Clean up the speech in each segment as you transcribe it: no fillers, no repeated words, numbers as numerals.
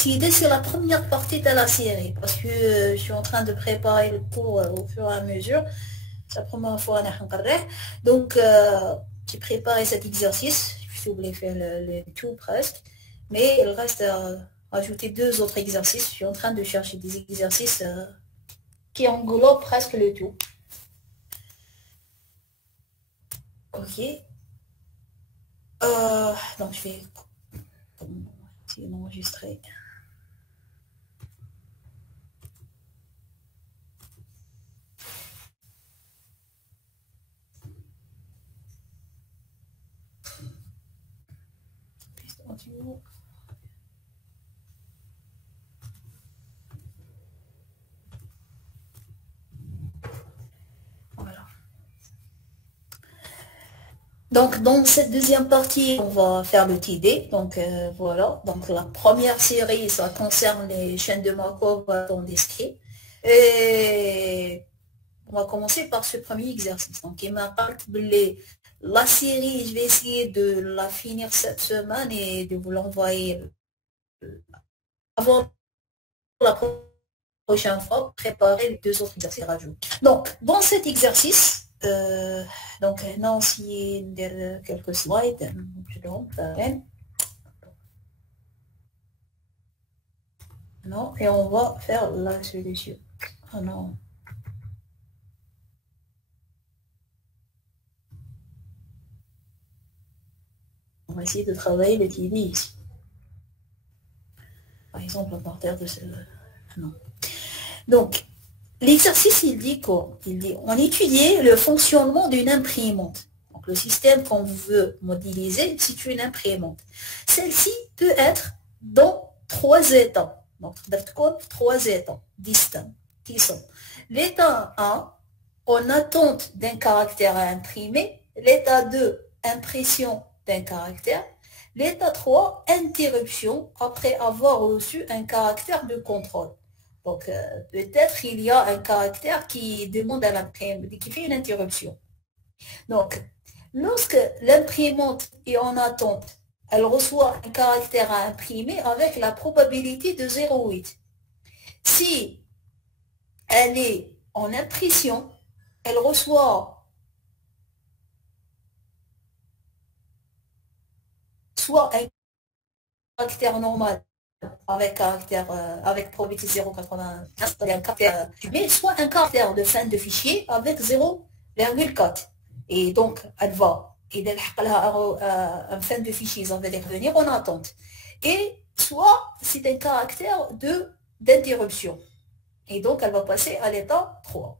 décider sur la première partie de la série parce que je suis en train de préparer le cours au fur et à mesure. C'est la première fois donc j'ai préparé cet exercice. Je voulais faire le tout presque, mais il reste à ajouter 2 autres exercices. Je suis en train de chercher des exercices qui englobent presque le tout. Ok. Donc je vais enregistrer. Voilà. Donc, dans cette deuxième partie, on va faire le TD. Donc, voilà. Donc, la première série, ça concerne les chaînes de Markov dans des scripts. Et on va commencer par ce premier exercice. Donc, il m'a parlé la série, je vais essayer de la finir cette semaine et de vous l'envoyer avant la prochaine fois, préparer les 2 autres exercices rajoutés. Donc, dans cet exercice, donc, non, si quelques slides, non, et on va faire la solution. Ah non. On va essayer de travailler le TD ici. Par exemple, à partir de ce... Non. Donc, l'exercice, il dit quoi? Il dit, on étudie le fonctionnement d'une imprimante. Donc, le système qu'on veut modéliser, c'est une imprimante. Celle-ci peut être dans 3 états. Donc, 3 états distincts, qui sont l'état 1, en attente d'un caractère à imprimer, l'état 2, impression d'un caractère, l'état 3, interruption après avoir reçu un caractère de contrôle. Donc, peut-être il y a un caractère qui demande à l'imprimante, qui fait une interruption. Donc, lorsque l'imprimante est en attente, elle reçoit un caractère à imprimer avec la probabilité de 0,8. Si elle est en impression, elle reçoit soit un caractère normal avec probabilité 0,95, mais soit un caractère de fin de fichier avec 0,4. Et donc, elle va, et un fin de fichier, ça veut dire venir en attente. Et soit c'est un caractère d'interruption. Et donc, elle va passer à l'état 3.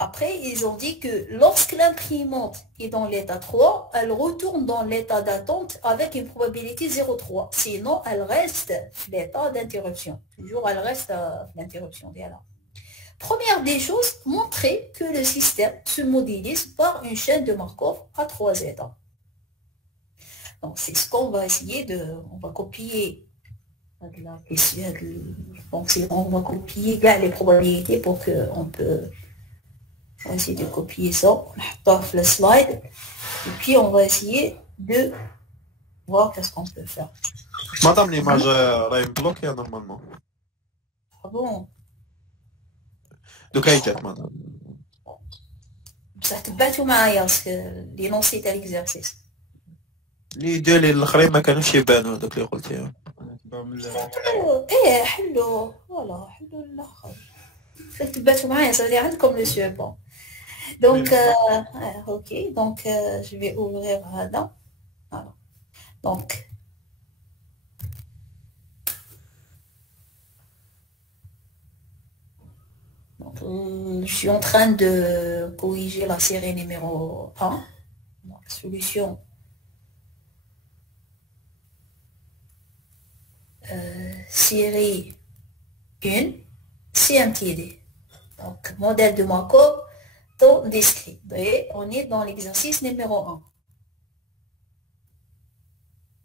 Après, ils ont dit que lorsque l'imprimante est dans l'état 3, elle retourne dans l'état d'attente avec une probabilité 0,3. Sinon, elle reste l'état d'interruption. Toujours, elle reste l'interruption. Voilà. Première des choses, montrer que le système se modélise par une chaîne de Markov à 3 états. Donc, c'est ce qu'on va essayer de... On va copier la question. Donc, on va copier les probabilités pour qu'on peut... On va essayer de copier ça, on va le slide, et puis on va essayer de voir qu'est-ce qu'on peut faire. Madame, l'image est bloquée normalement. Ah bon? Donc, elle est madame. Ça te battu معايا parce que l'énoncé تاع l'exercice. Les deux الاخرين ما كانوش يبانوا دوك اللي قلتيهم. ايه حلو والله حلو الاخر. تباتوا معايا ça veut dire عندكم le support. Donc, ok, donc je vais ouvrir là. Voilà. Donc, je suis en train de corriger la série numéro 1. Donc, solution série 1, CMTD. Donc, modèle de Markov dans discret. Et on est dans l'exercice numéro 1.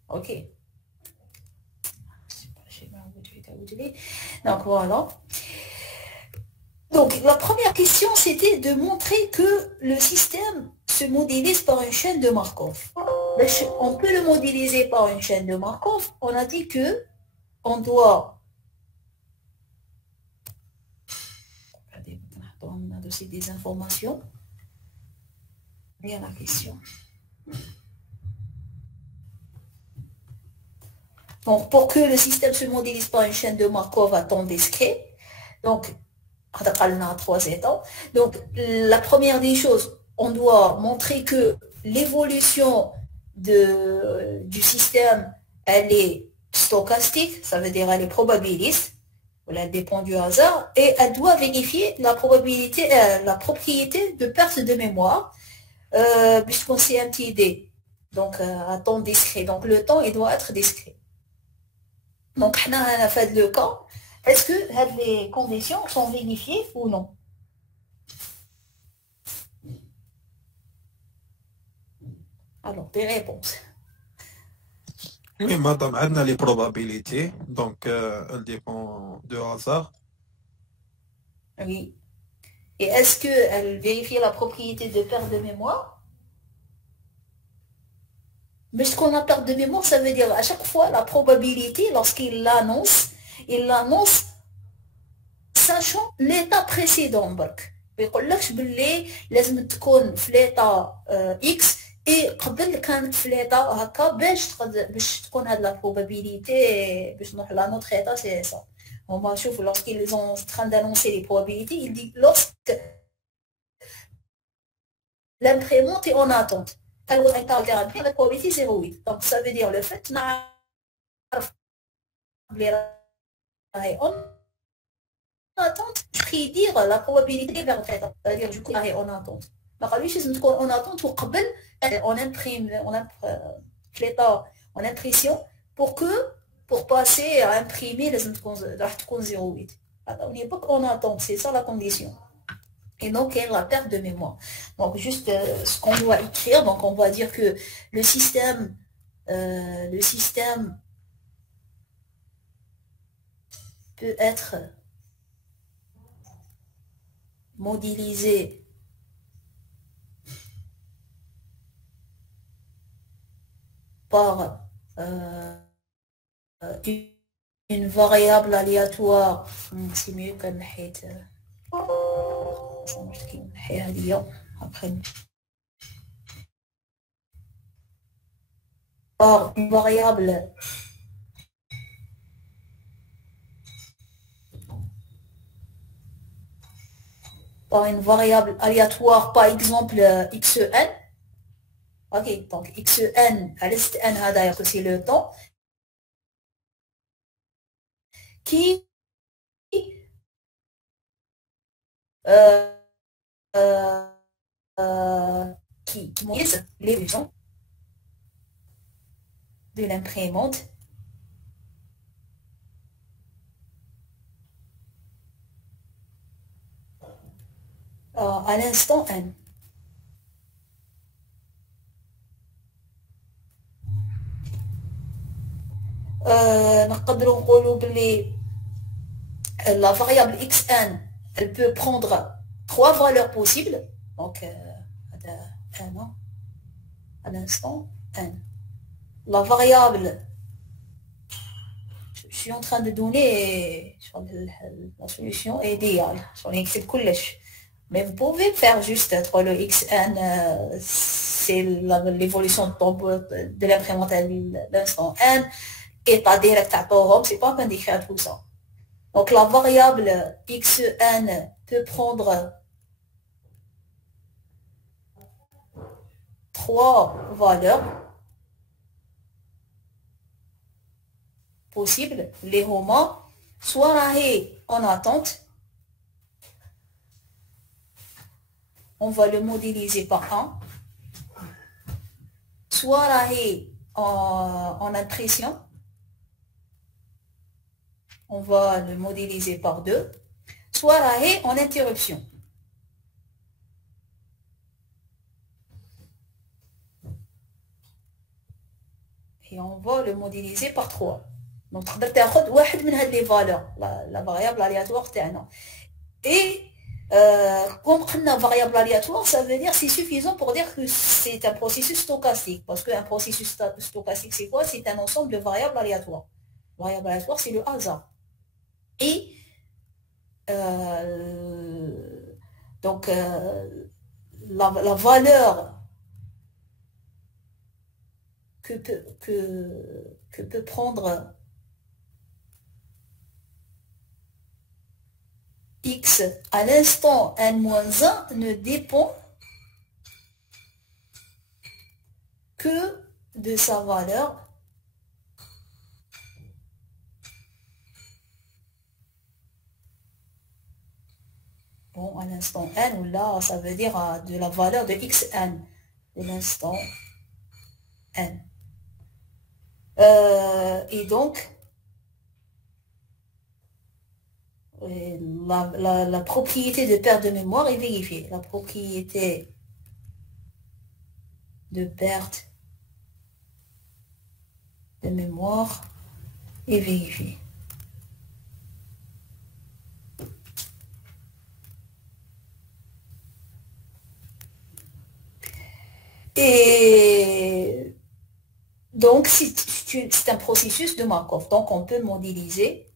Ok. Donc, voilà. Donc, la première question, c'était de montrer que le système se modélise par une chaîne de Markov. On peut le modéliser par une chaîne de Markov. On a dit que on doit on a aussi des informations. Bien la question. Donc, pour que le système se modélise par une chaîne de Markov à temps discret, donc, on a 3 étapes. Donc, la première des choses, on doit montrer que l'évolution du système, elle est stochastique, ça veut dire elle est probabiliste, elle dépend du hasard, et elle doit vérifier la probabilité, la propriété de perte de mémoire, puisqu'on sait un petit dé, donc à temps discret. Donc, le temps, il doit être discret. Donc, on a fait le cas. Est-ce que les conditions sont vérifiées ou non? Alors, des réponses. Oui, madame, on a les probabilités, donc elles dépendent du hasard. Oui. Et est-ce qu'elle vérifie la propriété de perte de mémoire? Mais ce qu'on a perte de mémoire, ça veut dire à chaque fois la probabilité, lorsqu'il l'annonce, il l'annonce sachant l'état précédent. ما يقولكش باللي لازم تكون في l'état X et قبل كانت في l'état هكا باش تكون هاد la probabilité باش نروح la notre état c'est ça. On va voir lorsqu'ils sont en train d'annoncer les probabilités, il dit lorsque l'imprimante est en attente. Alors, la probabilité 0,8. Donc, ça veut dire le fait en attente, prédire la probabilité vers le fait. C'est-à-dire, du coup, en attente. Donc, lui, je suis en attente ou on imprime, en impression pour passer à imprimer les 0,8. On n'est pas en attente, c'est ça la condition. Et donc, la perte de mémoire. Donc, juste ce qu'on doit écrire, donc on va dire que le système peut être modélisé par une variable aléatoire. C'est mieux que après par une variable aléatoire, par exemple xn. Ok, donc xn, n c'est le temps qui modélise l'évolution de l'imprimante à l'instant n. نقدروا نقولوا باللي la variable xn, elle peut prendre 3 valeurs possibles. Donc, à l'instant n. La variable, je suis en train de donner la solution idéale. Mais vous pouvez faire juste entre le xn, c'est l'évolution de l'imprimante à l'instant n, état direct à Torom, c'est pas d'écrire tout ça. Donc la variable xn peut prendre 3 valeurs possibles, les romans, soit en attente, on va le modéliser par 1, soit en impression, on va le modéliser par 2, soit en interruption. Et on va le modéliser par 3. Donc, tu peux prendre les valeurs, la variable aléatoire. Et comme on a variable aléatoire, ça veut dire c'est suffisant pour dire que c'est un processus stochastique. Parce qu'un processus stochastique, c'est quoi? C'est un ensemble de variables aléatoires. variable aléatoire, c'est le hasard. Et donc, la valeur que peut prendre x à l'instant n-1 ne dépend que de sa valeur à l'instant n, ou là ça veut dire de la valeur de xn, de l'instant n. Et donc la propriété de perte de mémoire est vérifiée. La propriété de perte de mémoire est vérifiée. Et donc, c'est un processus de Markov. Donc, on peut modéliser.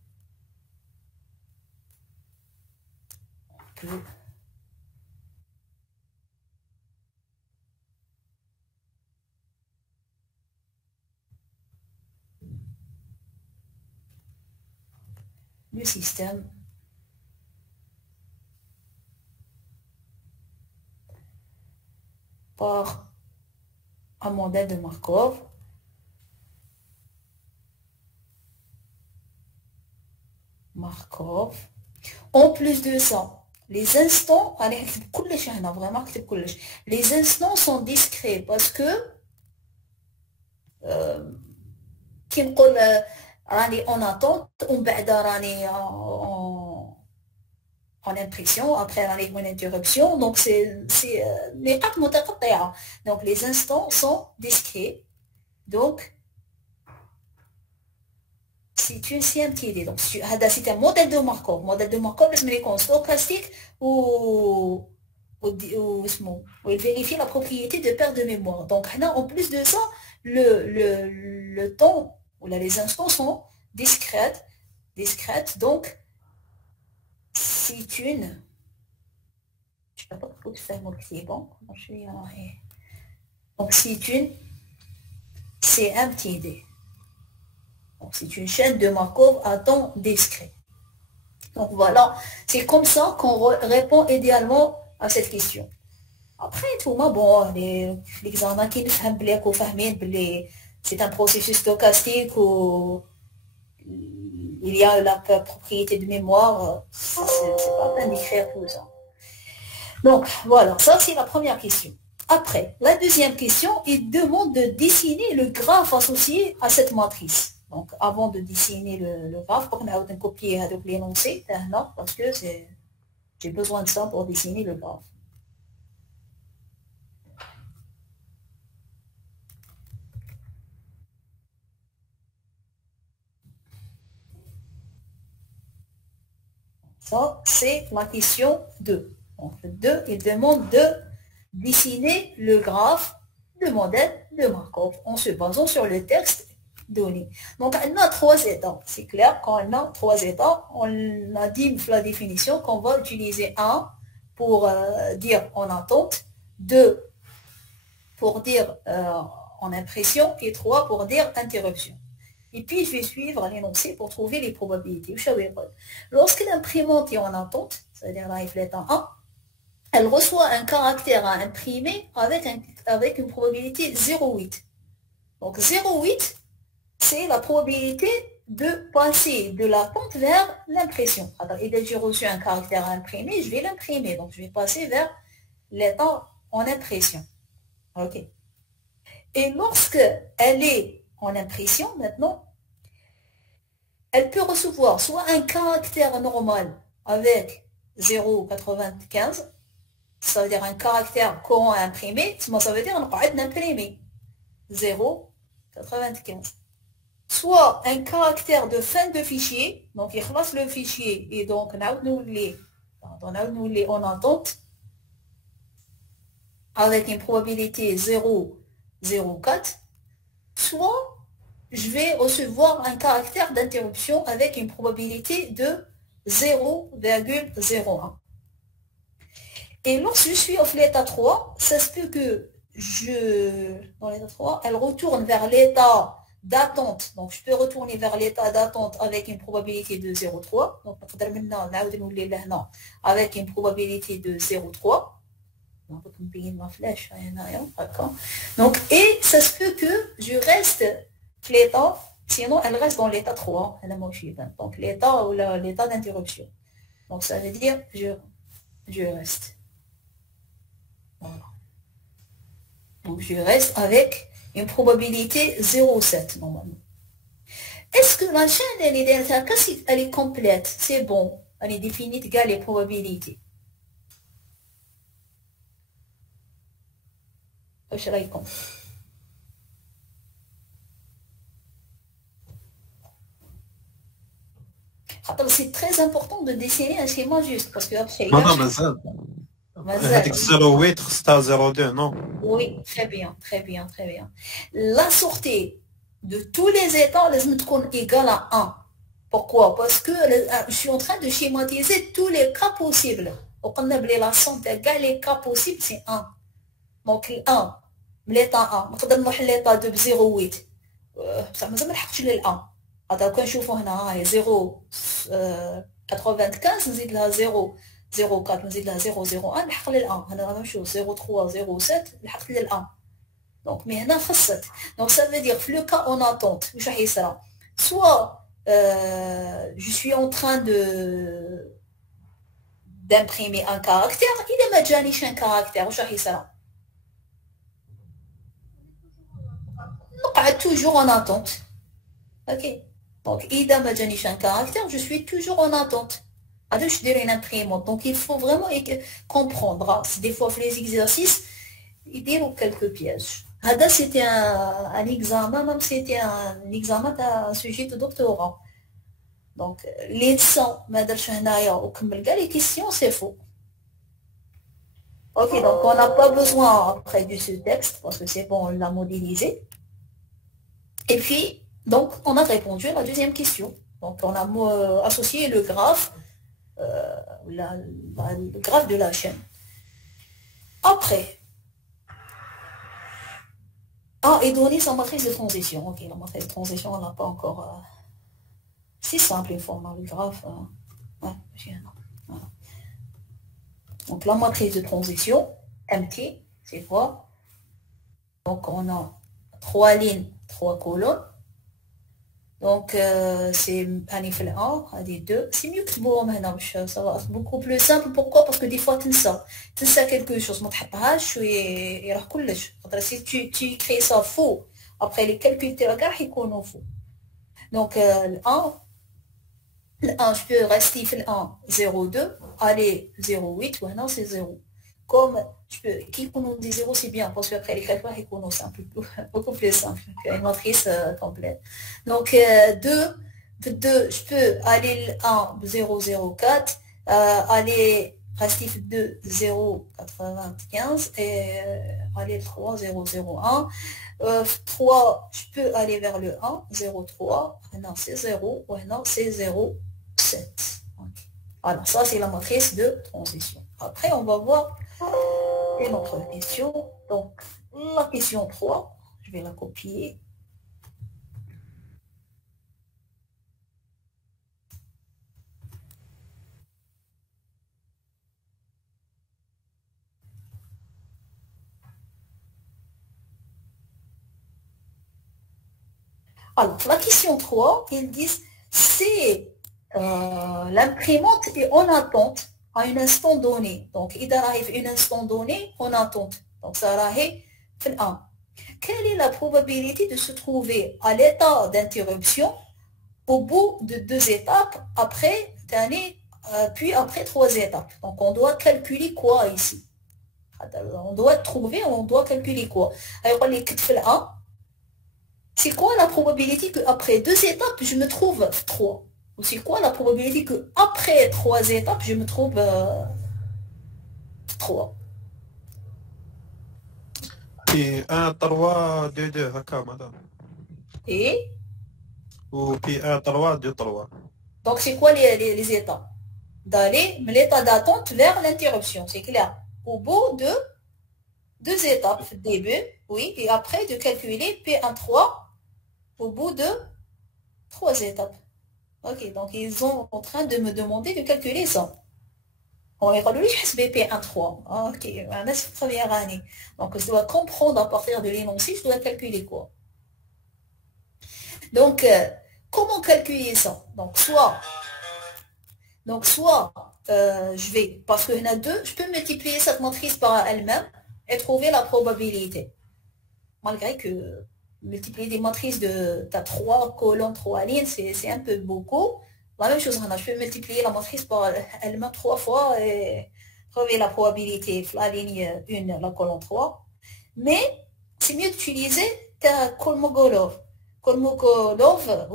Le système par un modèle de Markov en plus de ça, les instants, les instants sont discrets parce que en attente, en impression, après une interruption, donc donc les instants sont discrets, donc c'est une CMTD. Donc c'est un modèle de Markov. Modèle de Markov, c'est stochastique ou il vérifie la propriété de perte de mémoire. Donc en plus de ça, le temps ou les instants sont discrètes. Donc c'est une... Je ne sais pas pourquoi c'est bon. Donc c'est une CMTD. Donc c'est une chaîne de Markov à temps discret. Donc voilà, c'est comme ça qu'on répond idéalement à cette question. Après tout, bon, l'examen qui nous c'est un processus stochastique où il y a la propriété de mémoire, c'est pas peine d'écrire tout ça. Donc voilà, ça c'est la première question. Après, la deuxième question, il demande de dessiner le graphe associé à cette matrice. Donc avant de dessiner le graphe, on a copier l'énoncé, non, parce que j'ai besoin de ça pour dessiner le graphe. Ça, c'est la question 2. Donc, le 2, il demande de dessiner le graphe de modèle de Markov en se basant sur le texte donné. Donc, on a 3 états. C'est clair, quand on a 3 états, on a dit la définition qu'on va utiliser 1 pour dire en attente, 2 pour dire en impression et 3 pour dire interruption. Et puis, je vais suivre l'énoncé pour trouver les probabilités. Lorsque l'imprimante est en attente, c'est-à-dire là, il fait en 1, elle reçoit un caractère à imprimer avec une probabilité 0,8. Donc 0,8, c'est la probabilité de passer de l'attente vers l'impression. Et dès que j'ai reçu un caractère à imprimer, je vais l'imprimer. Donc je vais passer vers l'état en impression. OK. Et lorsque elle est en impression, maintenant, elle peut recevoir soit un caractère normal avec 0,95, ça veut dire un caractère courant à imprimer, ça veut dire qu'on va imprimer 0,95. Soit un caractère de fin de fichier, donc il classe le fichier et donc on les en attente avec une probabilité 0,04, soit je vais recevoir un caractère d'interruption avec une probabilité de 0,01. Et lorsque je suis au l'état 3, ça se peut que dans l'état 3, elle retourne vers l'état d'attente. Donc, je peux retourner vers l'état d'attente avec une probabilité de 0,3. Donc, avec une probabilité de 0,3. Donc, et ça se peut que je reste l'état, sinon elle reste dans l'état 3. Donc, l'état ou l'état d'interruption. Donc, ça veut dire je reste. Voilà. Donc, je reste avec une probabilité 0,7 normalement. Est-ce que la chaîne, elle est complète? C'est bon. Elle est définie égale les probabilités. C'est très important de dessiner un schéma juste parce que après. هذيك 0,8 خصها 0,2 non? Oui, très bien, très bien, très bien. La sortie de tous les états, les est égale à 1. Pourquoi? Parce que je suis en train de schématiser tous les cas possibles. On a la somme égale les cas possibles, c'est 1. Donc 1, l'état 1, نقدر نروح l'état de 0,8. بصح مازال ما لحقتش لل1. هذا كون نشوفوا هنا هاي 0,95 نزيد لها 0,04 نزيد لها 0,01 نلحق لل1. هنا غادي نمشيو 0,3 0,7 لحقت لل1. دونك مي هنا خصت. دونك ça veut dire في لو كا اون اتونت واش راح يصرى؟ soit je suis en train d'imprimer un caractère, il ما جانيش un caractère واش راح يصرى؟ نقعد toujours en attente. Ok. Donc, إذا ما جانيش un caractère, je suis toujours en attente. Je dirais une imprimante. Donc, il faut vraiment comprendre. Des fois, les exercices, ils disent quelques pièges. C'était un examen, même si c'était un examen d'un sujet de doctorat. Donc, les sons, les questions, c'est faux. Ok, donc on n'a pas besoin après de ce texte parce que c'est bon, on l'a modélisé. Et puis, donc, on a répondu à la deuxième question. Donc, on a associé le graphe, le graphe de la chaîne. Après, et donner sa matrice de transition. Ok, la matrice de transition, on n'a pas encore. C'est simple, il faut le graphe. Ouais, voilà. Donc, la matrice de transition, MT, c'est quoi? Donc, on a 3 lignes, 3 colonnes. Donc, c'est Anifel 1, des 2. C'est mieux que ça va être beaucoup plus simple. Pourquoi? Parce que des fois, tu sais quelque chose. Si tu crées ça faux, après les calculs, ils sont faux. Donc, le 1, je peux rester le 1, 0,2, aller 0,8, ou non, c'est 0. Comme je peux, qui nous dit 0, c'est bien, parce qu'après les calculs, ils sont simples, beaucoup plus simples, une matrice complète. Donc, 2, je peux aller le 1, 0,04, aller rester le 2, 0,95, et aller le 3, 0,01. 3, je peux aller vers le 1, 0,3, non, c'est 0, non, c'est 0,7. Okay. Alors, ça, c'est la matrice de transition. Après, on va voir une autre question. Donc, la question 3, je vais la copier. Alors, la question 3, ils disent, c'est l'imprimante est en attente à un instant donné. Donc, il arrive un instant donné en attente. Donc, ça arrive fait 1. Quelle est la probabilité de se trouver à l'état d'interruption au bout de 2 étapes, après puis après 3 étapes? Donc, on doit calculer quoi ici? On doit trouver, on doit calculer quoi? Alors, on est fait 1. C'est quoi la probabilité qu'après 2 étapes, je me trouve 3? Ou c'est quoi la probabilité qu'après 3 étapes, je me trouve 3? Et 1, 3, 2, 2, هكا madame. Et Ou P1, 3, 2, 3. donc, c'est quoi les étapes? D'aller de l'état d'attente vers l'interruption, c'est clair. Au bout de 2 étapes, début, oui, et après de calculer P13 au bout de 3 étapes. Ok, donc ils sont en train de me demander de calculer ça. On va lui P13. Ok, c'est première année. Donc je dois comprendre à partir de l'énoncé, je dois calculer quoi. Donc, comment calculer ça? Donc soit je vais, parce qu'il y en a deux, je peux multiplier cette matrice par elle-même et trouver la probabilité. Malgré que multiplier des matrices t'as 3 colonnes, 3 lignes, c'est un peu beaucoup. La même chose, je peux multiplier la matrice par elle-même 3 fois et trouver la probabilité, la ligne 1, la colonne 3. Mais c'est mieux d'utiliser ta Kolmogorov. Kolmogorov,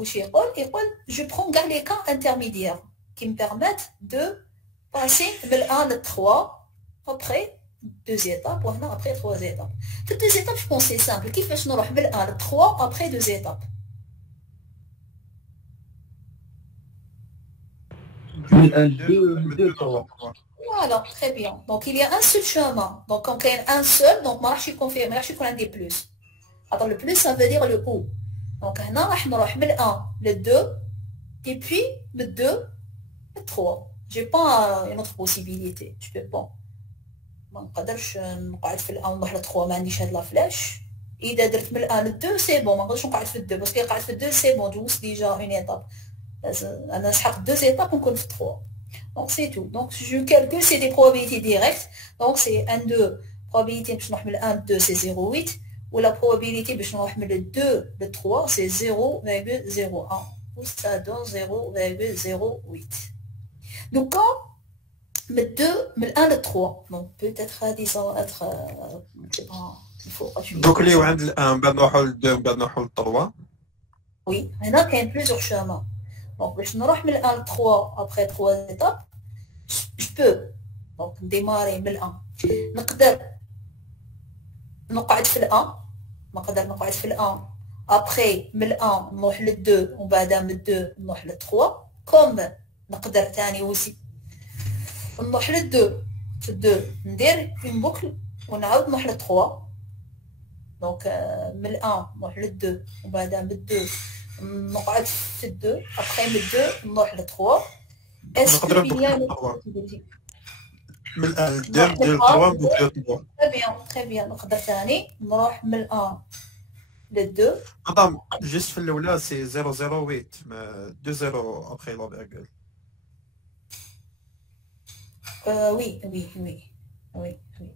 je prends les cas intermédiaires qui me permettent de passer de 1 à 3 après 2 étapes, après 3 étapes. Toutes 2 étapes, je pense que c'est simple. Qui fait nous de 1 à 3 après 2 étapes? من 1 2 2 3. Voilà, très bien. Donc il y a un seul chemin. Donc quand il y a un seul, donc je suis confirmé, je suis qu'on a des plus. Alors le plus, ça veut dire le ou. Donc on va de 1, le 2, et puis le 2, le 3. Je n'ai pas une autre possibilité. Je ne peux pas. ما نقدرش نقعد في الان ونروح ل 3 ما عنديش هاد لا فلاش. اذا درت من الان ل 2 سي بون ما نقدرش نقعد في 2 باسكو قاعد في 2 سي بون دوزت ديجا اون ايتاب. انا نسحق 2 étapes ونكون في 3. Donc c'est tout. Donc je calcule, c'est des probabilités directes. Donc c'est 1, 2, probabilité باش نروح من 1 ل 2 c'est 0,8 ou la probabilité باش نروح من 2 ل 3 c'est 0,01. Oui, ça donne 0,08. Donc quand من 2 من 1 ل 3 donc peut-être disons être il faut Donc اللي عند الان بعد نروحوا ل 2 بعد نروحوا ل 3. Oui, هنا كاين plusieurs chemins. Donc باش نروح من 1 ل 3 après 3 étapes je peux donc démarrer من 1 نقدر نقعد في 1 نقدر نقعد في 1 après من 1 نروح ل 2 ومن بعد من 2 نروح ل 3 comme نقدر ثاني aussi نروح ل 2 في 2 ندير اون بوكل ونعاود نروح ل 3 دونك من 1 نروح ل 2 ومن بعد من 2 نقعد في 2 ابخي من 2 نروح ل 3 نقدر نبقى من 1 ل 2 ندير 3 ندير 3. تري بيان نقدر ثاني نروح من 1 ل 2. مدام جيست في الاولى سي 008 2 0 ابخي لا فيرغول. Oui, oui, oui, oui, oui.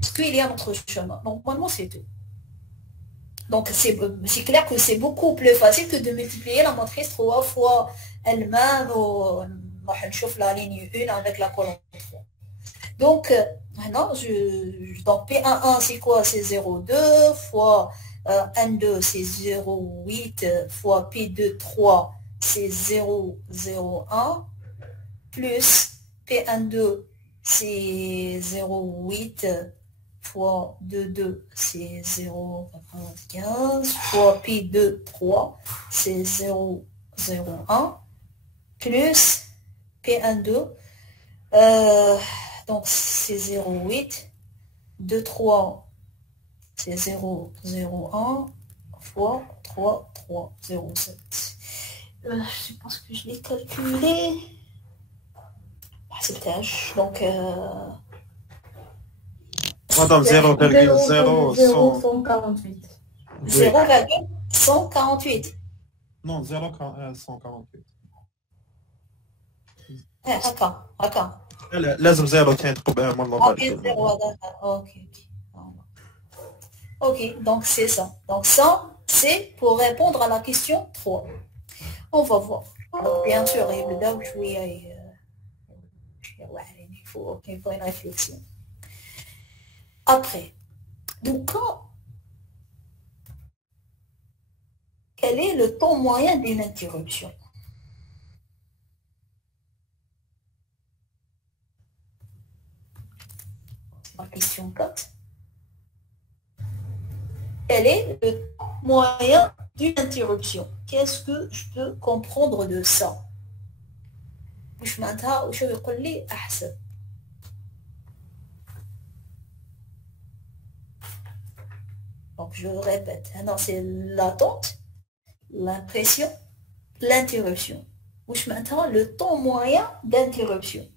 Parce qu'il y a un autre chemin. Donc, normalement, c'est tout. Donc, c'est clair que c'est beaucoup plus facile que de multiplier la matrice 3 fois elle-même ou on chauffe la ligne 1 avec la colonne 3. Donc, maintenant, donc P11, c'est quoi? C'est 0,2 fois N2 c'est 0,8 fois P2,3 c'est 0,01 plus P12 c'est 0,8 fois 2,2 c'est 0,95 fois P2,3 c'est 0,01 plus P12 donc c'est 0,8 2,3 c'est 0,01 fois 3, 3, 0,7. Je pense que je l'ai calculé. C'est tâche. Donc, Madame 0,0148. 0,148. Non, 0,148. D'accord. لازم 0 تقبل من الله. Ok, donc c'est ça. Donc ça, c'est pour répondre à la question 3. On va voir. Donc, bien sûr, il faut une réflexion. Après, donc quel est le temps moyen d'une interruption? question 4. Quel est le moyen d'une interruption? Qu'est-ce que je peux comprendre de ça? Donc je répète, c'est l'attente, l'impression, l'interruption. Le temps moyen d'interruption.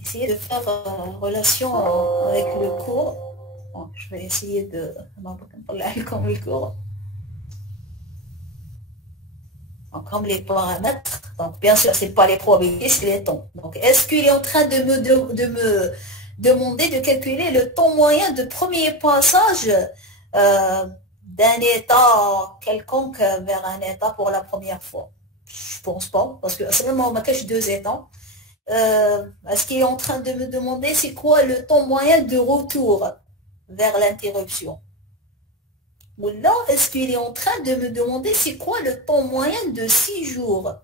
Essayer de faire relation avec le cours. Bon, je vais essayer de comme le cours. Donc, comme les paramètres. Donc, bien sûr, c'est pas les probabilités, c'est les temps. Donc, est-ce qu'il est en train de me demander de calculer le temps moyen de premier passage d'un état quelconque vers un état pour la première fois? Je pense pas, parce que seulement on m'a caché 2 états. Est-ce qu'il est en train de me demander c'est quoi le temps moyen de retour vers l'interruption? Ou là, est-ce qu'il est en train de me demander c'est quoi le temps moyen de 6 jours?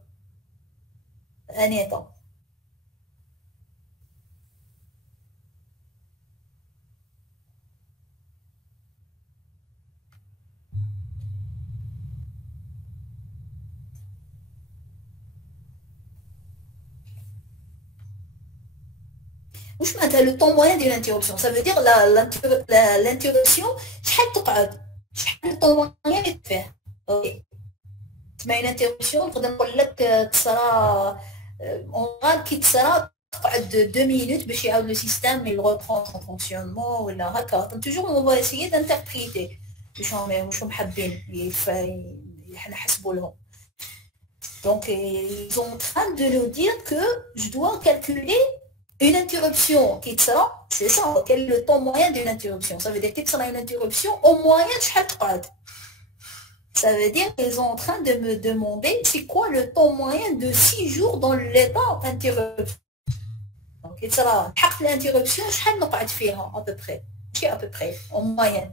Un état. Le temps moyen de l'interruption, ça veut dire l'interruption, le temps moyen de faire. Ok. Mais une interruption, on qui sera de 2 minutes, le système il reprend son fonctionnement. Toujours on va essayer d'interpréter. Donc ils sont en train de nous dire que je dois calculer une interruption qui sera, c'est ça, quel est le temps moyen d'une interruption? Ça veut dire que sera une interruption au moyen de chaque phrase. Ça veut dire qu'ils sont en train de me demander c'est quoi le temps moyen de 6 jours dans l'état interruption. Donc il sera l'interruption, à peu près. À peu près, en moyenne.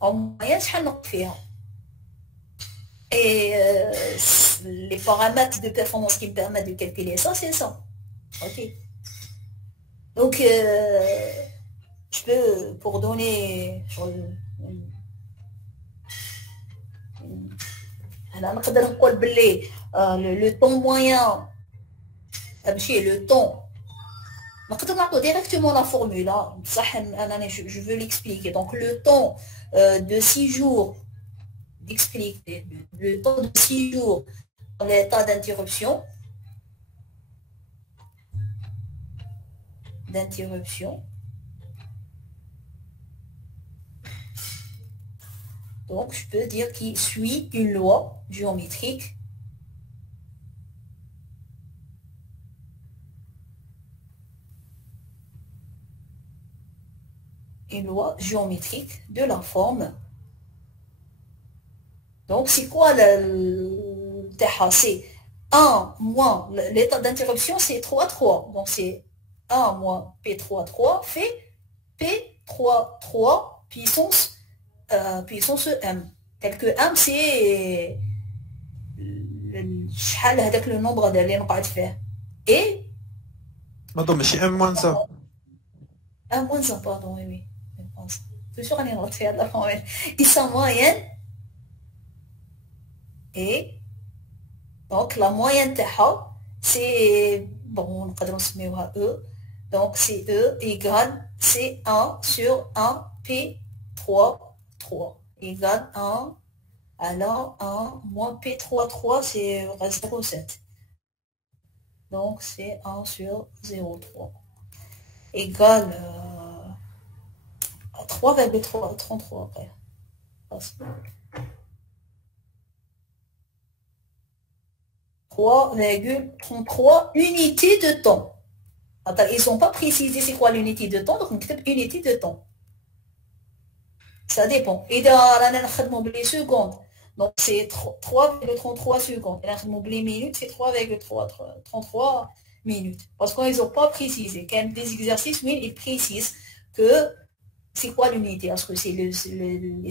En moyenne, et les paramètres de performance qui me permettent de calculer ça, c'est ça. Ok. Donc, je peux, pour donner le temps moyen, le temps, directement la formule, je veux l'expliquer. Donc, le temps de 6 jours, d'expliquer, le temps de 6 jours dans l'état d'interruption, Donc, je peux dire qu'il suit une loi géométrique. Une loi géométrique de la forme. Donc, c'est quoi le c'est 1 moins, l'état d'interruption, c'est 3, 3. Donc, c'est 1 moins P3, 3 fait P3, 3 puissance M. Tel que M, c'est le nombre de qu'on va faire. Et Madame, c'est M moins ça. M moins ça, pardon, oui. Toujours on est en train de la formule. Ils sont moyennes. Et donc la moyenne c'est bon, on peut transmettre à E. Donc c'est E égale C1 sur 1 P3, 3 égale 1. Alors 1 moins P3, 3 c'est 0,7. Donc c'est 1 sur 0,3 égale 3,33 après. 3,33 unités de temps. Attends, ils n'ont pas précisé c'est quoi l'unité de temps, donc on écrit unité de temps. Ça dépend. Et dans les secondes, donc c'est 3,33 secondes. Et dans les minutes, c'est 3,33 minutes. Parce qu'ils n'ont pas précisé. Quand des exercices, oui, ils précisent que c'est quoi l'unité. Est-ce que c'est les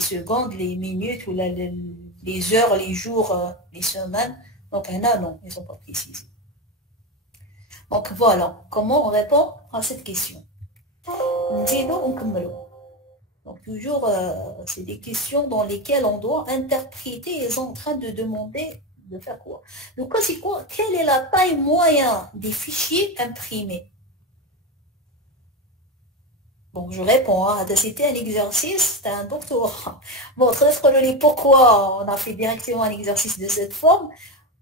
secondes, les minutes ou les les heures, les jours, les semaines. Donc, non, ils ne sont pas précisés. Donc, voilà comment on répond à cette question. Donc, toujours, c'est des questions dans lesquelles on doit interpréter. Ils sont en train de demander de faire quoi. Donc, c'est quoi? Quelle est la taille moyenne des fichiers imprimés? Donc, je réponds, hein, c'était un exercice, c'était un doctorat. Bon, très pourquoi on a fait directement un exercice de cette forme?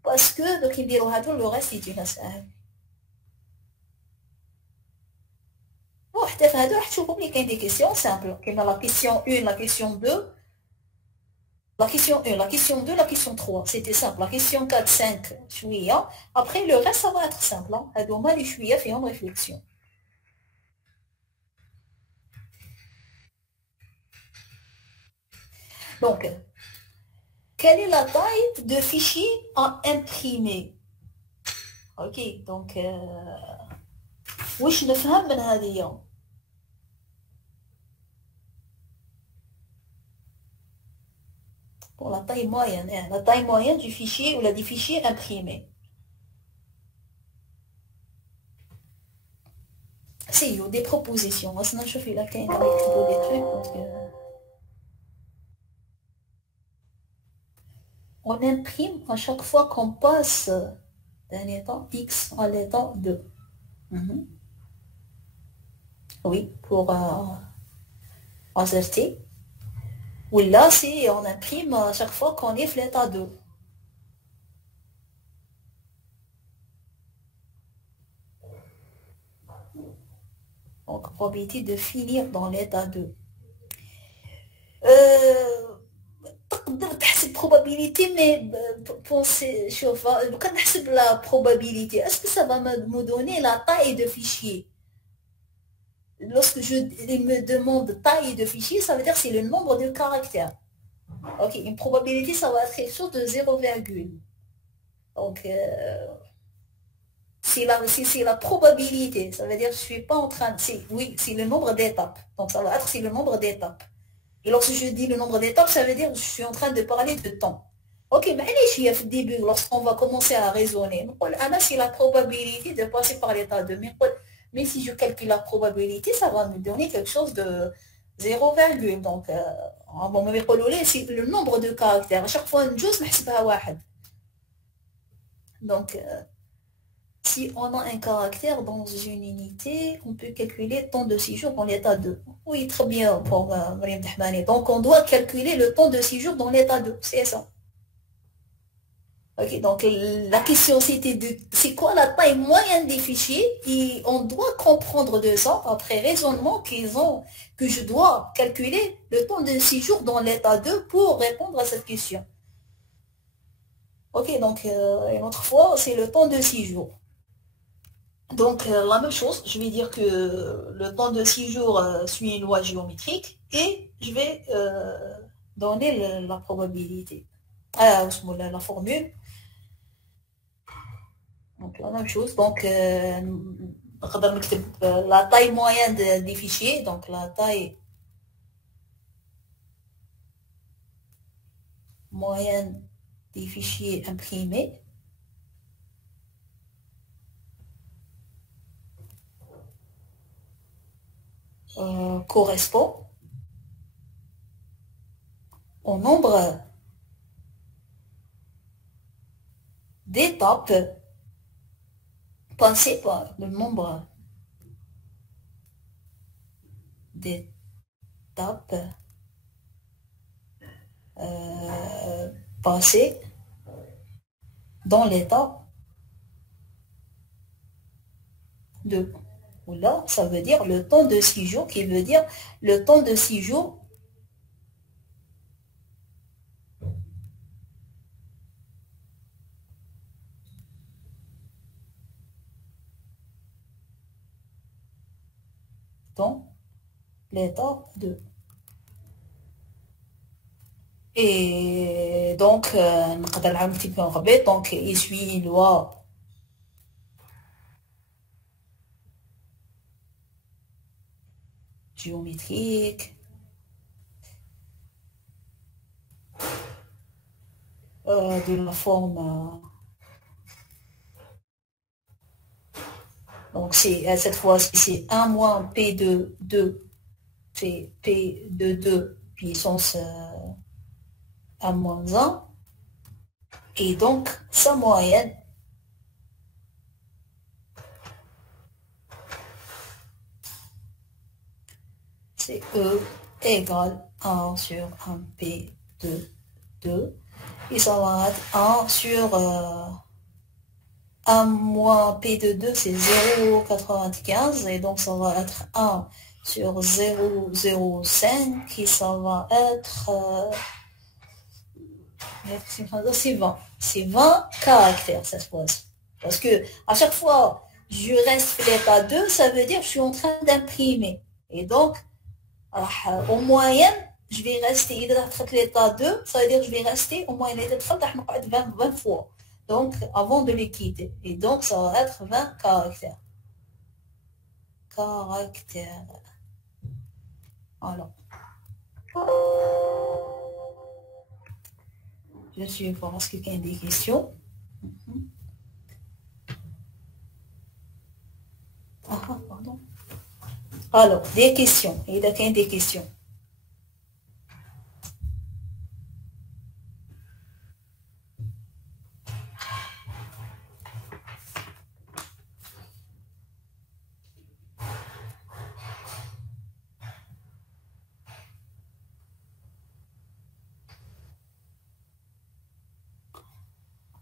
Parce que, donc, il dit, le reste, c'est une assaille. Bon, il y a des questions simples. La question 1, la question 2, la question 1, la question 2, la question 3. C'était simple. La question 4, 5, chouïa. Après, le reste, ça va être simple. Donc, les chouïa fait une réflexion. Donc, quelle est la taille de fichier à imprimer? Ok, donc, واش نفهم من هذه؟ Pour la taille moyenne, hein, la taille moyenne du fichier ou des fichiers imprimés. C'est des propositions. Moi, sinon, je fais la quinte avec des trucs parce que on imprime à chaque fois qu'on passe d'un état X à l'état 2. Oui, pour inserter. Ou là, c'est on imprime à chaque fois qu'on est l'état 2. Donc, probabilité de finir dans l'état 2. تحسب probabilité, mais pensez, quand نحسب la probabilité, est-ce que ça va me donner la taille de fichier? Lorsque je me demande taille de fichier, ça veut dire c'est le nombre de caractères. Ok, une probabilité, ça va être quelque chose de 0, donc c'est la probabilité, ça veut dire je suis pas en train de... Oui, c'est le nombre d'étapes, donc ça va être c'est le nombre d'étapes. Et lorsque je dis le nombre d'étapes, ça veut dire que je suis en train de parler de temps. Ok, mais au début, lorsqu'on va commencer à raisonner, c'est la probabilité de passer par l'état 2. Mais si je calcule la probabilité, ça va me donner quelque chose de 0, donc c'est le nombre de caractères. À chaque fois, une chose, donc si on a un caractère dans une unité, on peut calculer le temps de séjour dans l'état 2. Oui, très bien pour Mariam Dahmani. Donc, on doit calculer le temps de séjour dans l'état 2. C'est ça. Ok, donc la question c'était de c'est quoi la taille moyenne des fichiers et on doit comprendre de ça, après raisonnement que je dois calculer le temps de séjour dans l'état 2 pour répondre à cette question. Ok, donc une autre fois, c'est le temps de séjour. Donc, la même chose, je vais dire que le temps de séjour suit une loi géométrique et je vais donner la probabilité. La formule. Donc, la même chose. Donc, la taille moyenne des fichiers, donc la taille moyenne des fichiers imprimés. Correspond au nombre d'étapes passées par le nombre d'étapes passées dans l'état 2. Là, ça veut dire le temps de séjour qui veut dire le temps de séjour dans l'état 2. Et donc, donc il suit une loi géométrique. de la forme. Donc, c'est cette fois-ci, c'est 1 moins P de 2, c'est P de 2 puissance 1 moins 1. Et donc, sa moyenne, c'est E égale 1 sur 1 P de 2. Et ça va être 1 sur 1 moins P de 2, c'est 0,95. Et donc, ça va être 1 sur 0,05. Et ça va être... c'est 20. C'est 20 caractères cette fois-ci. Parce que à chaque fois, je reste l'état 2, ça veut dire que je suis en train d'imprimer. Et donc, en moyenne, je vais rester, l'état 2, ça veut dire que je vais rester en moyenne l'état 20 fois. Donc, avant de les quitter. Et donc, ça va être 20 caractères. Alors. Je suis voir ce qu'il y a des questions. Pardon. Alors, des questions. Il y a des questions.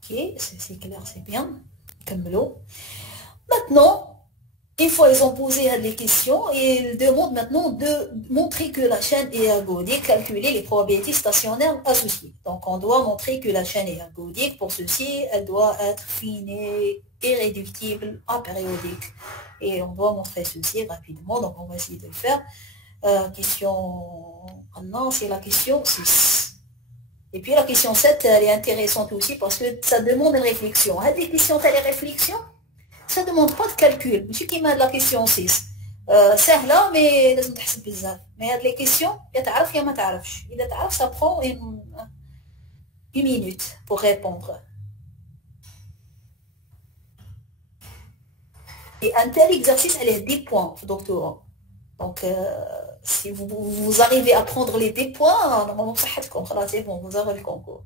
Ok, c'est clair, c'est bien. Comme l'eau. Maintenant, une fois ils ont posé les questions, ils demandent maintenant de montrer que la chaîne est ergodique, calculer les probabilités stationnaires associées. Donc, on doit montrer que la chaîne est ergodique. Pour ceci, elle doit être finie, irréductible, apériodique. Et on doit montrer ceci rapidement. Donc, on va essayer de le faire. Question... Non, c'est la question 6. Et puis, la question 7, elle est intéressante aussi parce que ça demande une réflexion. Des questions, tu as les réflexions? Ça ne demande pas de calcul. Je suis qui m'a de la question 6. سهلة mais لازم تحسب بزاف. Mais هاد les questions, يا تعرف يا ما تعرفش. إذا تعرف ça prend une minute pour répondre. Et un tel exercice, elle est 10 points, doctorat. Donc, si vous arrivez à prendre les 10 points, normalement, c'est bon, vous avez le concours.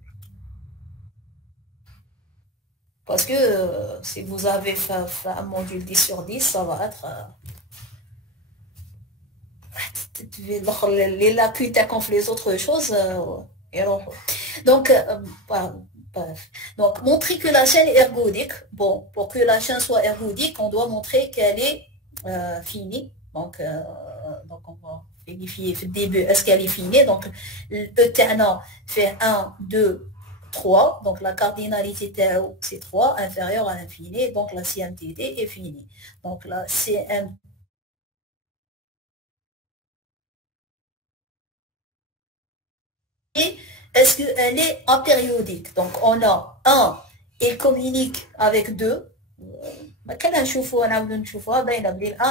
Parce que si vous avez fait un module 10 sur 10, ça va être... les lacunes comme les autres choses. Donc, bref. Donc, montrer que la chaîne est ergodique. Bon, pour que la chaîne soit ergodique, on doit montrer qu'elle est finie. Donc, on va vérifier au début, est-ce qu'elle est finie. Donc, le ternain fait 1, 2, 3. Donc, la cardinalité tau, c'est 3, inférieure à l'infini. Donc, la CMTD est finie. Donc, la CMTD est-ce qu'elle est apériodique? Donc, on a 1, il communique avec 2. Le 1,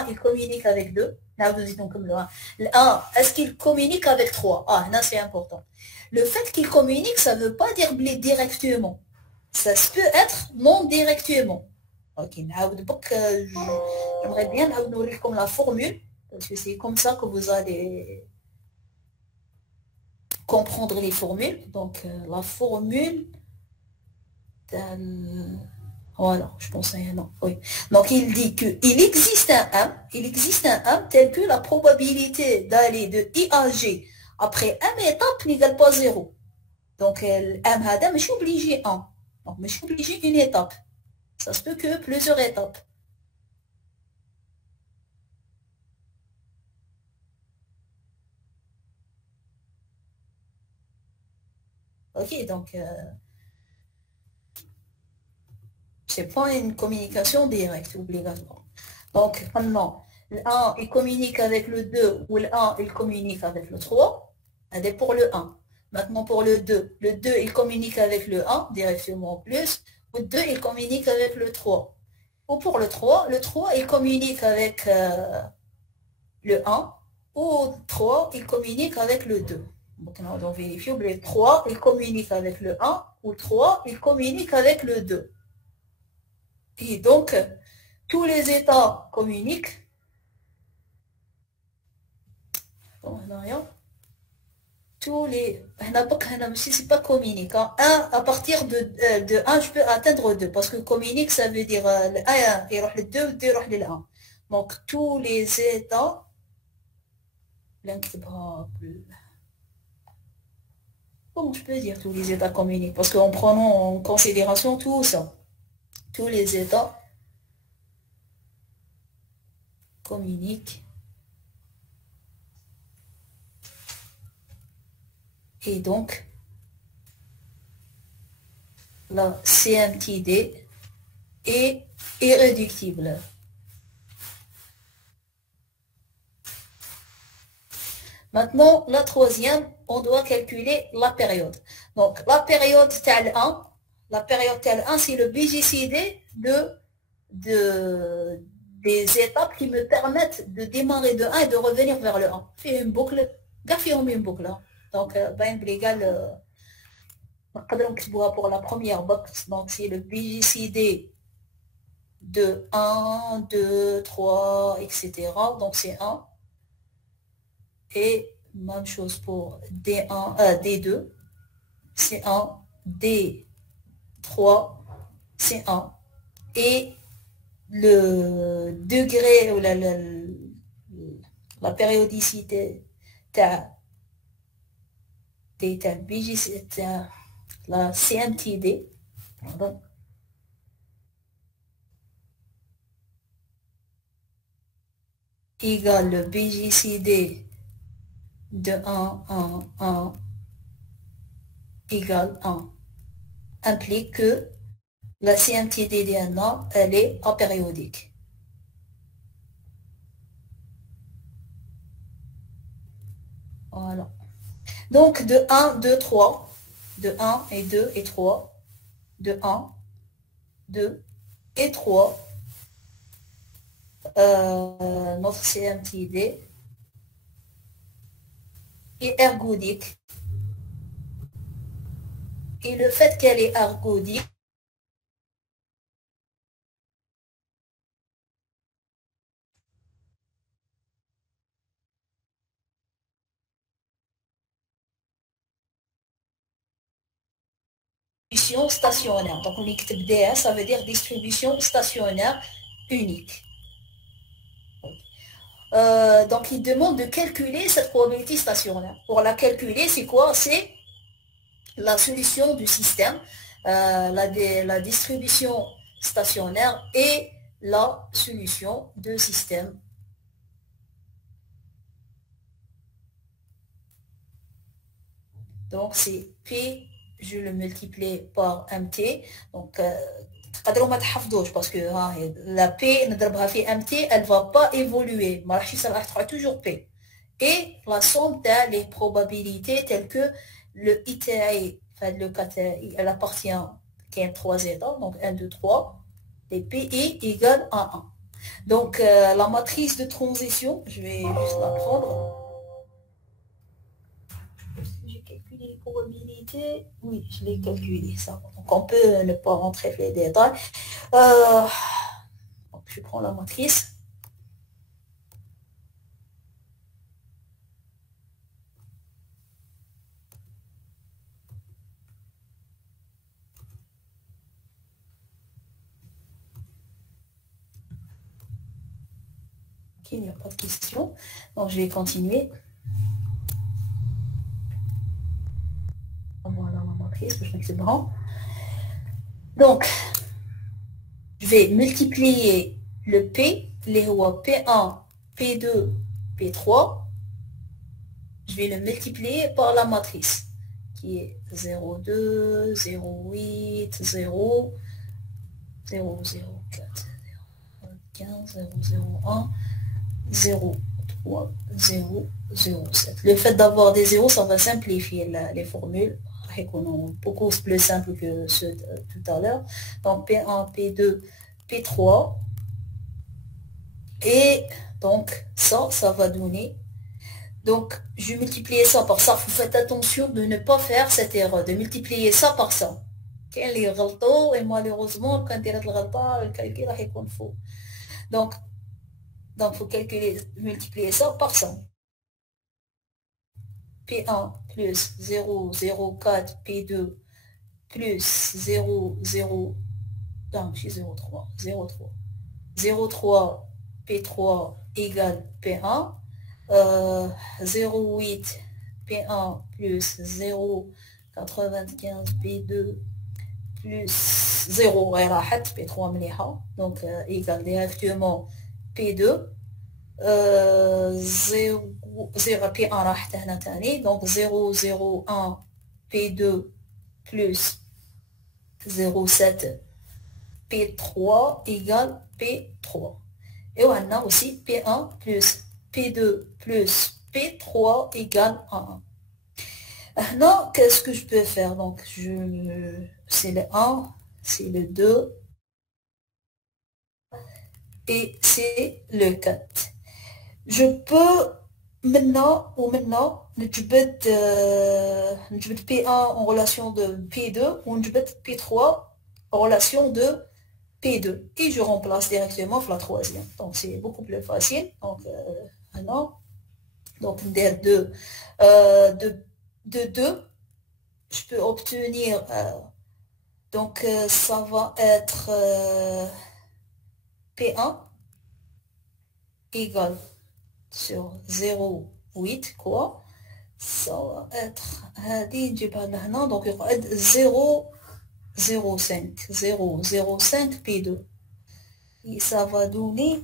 il communique avec 2. Le 1, est-ce qu'il communique avec 3? Ah, là, c'est important. Le fait qu'il communique, ça ne veut pas dire directement. Ça peut être non directement. Ok, j'aimerais bien vous comme la formule, parce que c'est comme ça que vous allez comprendre les formules. Donc, la formule, voilà, je pense à un nom. Oui. Donc, il dit qu'il existe un M, tel que la probabilité d'aller de I à G après M étape n'égale pas 0. Donc, M, je suis obligé 1. Donc, je suis obligé une étape. Ça se peut que plusieurs étapes. Ok, donc, c'est pas une communication directe, obligatoire. Donc, maintenant, le 1, il communique avec le 2, ou le 1, il communique avec le 3. C'est pour le 1. Maintenant, pour le 2, il communique avec le 1, directement en plus. Ou le 2, il communique avec le 3. Ou pour le 3, il communique avec le 1. Ou 3, il communique avec le 2. Donc, on va vérifier que le 3, il communique avec le 1, ou le 3, il communique avec le 2. Et donc, tous les états communiquent. Bon, rien. Tous les... C'est pas communique. Hein. 1, à partir de 1, je peux atteindre 2. Parce que communique, ça veut dire le 1, il y le 2, le 2, il y le 1. Donc, tous les états... Comment je peux dire tous les états communiquent? Parce qu'en prenant en considération tout ça, tous les états communiquent. Et donc, la CMTD est irréductible. Maintenant, la troisième, on doit calculer la période. Donc, la période telle 1, c'est le BJCD des étapes qui me permettent de démarrer de 1 et de revenir vers le 1. Fait une boucle, une boucle. Donc, ben l'égal, pour la première box, donc c'est le BJCD de 1, 2, 3, etc. Donc, c'est 1. Et même chose pour D1, D2, C1, D3, C1. Et le degré ou la périodicité la CMTD, pardon, égale le BJCD de 1, 1, 1 égale 1 implique que la CMTD DNA, elle est apériodique. Voilà. Donc, de 1, 2, 3, de 1 et 2 et 3, de 1, 2 et 3, notre CMTD est ergodique. Et le fait qu'elle est ergodique, distribution stationnaire. Donc, on écrit DS, ça veut dire distribution stationnaire unique. Donc, il demande de calculer cette probabilité stationnaire. Pour la calculer, c'est quoi? C'est la solution du système, la distribution stationnaire et la solution de système. Donc, c'est P, je le multiplie par MT. Donc, parce que la P, elle ne va pas évoluer. Ça restera toujours P. Et la somme des probabilités telles que le ITI, le KTI, elle appartient à 3 états, donc 1, 2, 3, et PI égale à 1. Donc, la matrice de transition, je vais juste la prendre. J'ai calculé les probabilités. Oui, je l'ai calculé, ça. Donc, on peut ne pas rentrer les détails. Donc, je prends la matrice. Ok, il n'y a pas de question. Donc, je vais continuer. Voilà ma matrice, je crois que c'est bon. Donc, je vais multiplier le P, les rois P1, P2, P3. Je vais le multiplier par la matrice, qui est 0,2, 0,8, 0, 0, 0, 4, 0, 15, 0, 0, 1, 0, 3, 0, 0, 7. Le fait d'avoir des zéros, ça va simplifier les formules. Beaucoup plus simple que ceux tout à l'heure. Donc P1, P2, P3. Et donc ça va donner Donc, je vais multiplier ça par ça. Vous faites attention de ne pas faire cette erreur, de multiplier ça par ça. Quel est le et malheureusement, quand il y a le calcul est faux. Donc, il faut calculer, multiplier ça par ça. P1 plus 0,04 P2 plus 0,0, non, j'ai 0,3, 0,3. 0,3 P3 égale P1. 0,8 P1 plus 0,95 P2 plus 0 P3 مليحة. Donc égale directement P2. 0 P1 راحت هنا تاني. Donc 0,01 P2 plus 0,7 P3 égale P3. Et on a aussi P1 plus P2 plus P3 égale 1. Maintenant, qu'est-ce que je peux faire? Donc, c'est le 1, c'est le 2 et c'est le 4. Je peux maintenant, نجبد P1 en relation de P2 ou نجبد P3 en relation de P2 et je remplace directement la troisième. Donc c'est beaucoup plus facile. Donc maintenant, donc de 2, je peux obtenir donc ça va être P1 égale sur 0,8 quoi. Ça va être donc il va être 0,05 P2 et ça va donner